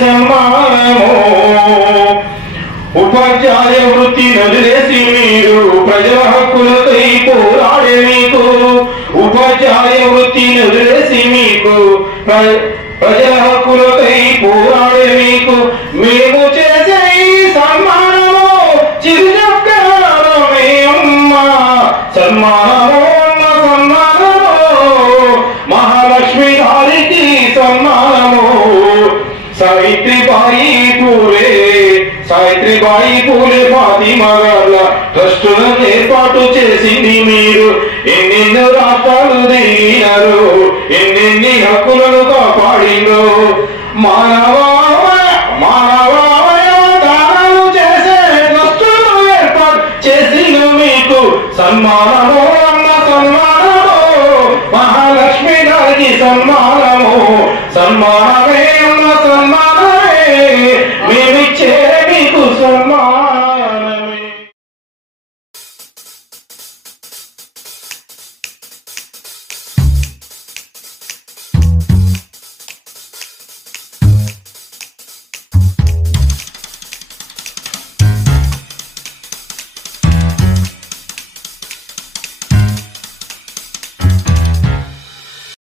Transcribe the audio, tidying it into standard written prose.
సన్మానము. ఉపాధ్యాయ వృత్తి వదిలేసి మీరు ప్రజల హక్కులకై పోరాడే మీకు, ఉపాధ్యాయ వృత్తి వదిలేసి మీకు ప్రజల హక్కులకై పోరాడే మీకు మేము చేసే సన్మానము చిరుజక్కమే అమ్మ సన్మానము, సన్మానము మహాలక్ష్మి గారికి సన్మానము. సావిత్రిబాయి పూలే ఫాతిమా గార్ల ట్రస్టులను ఏర్పాటు చేసింది మీరు. ఎన్నెన్నో రాష్ట్రాలు దిగినారు, ఎన్నెన్ని హక్కులను కాపాడిందో. మానవాదానాలు చేసే ట్రస్టులను ఏర్పాటు చేసిన మీకు సన్మానము అమ్మ సన్మానము, మహాలక్ష్మి గారికి సన్మానము, సన్మానమే అమ్మ సన్మానము.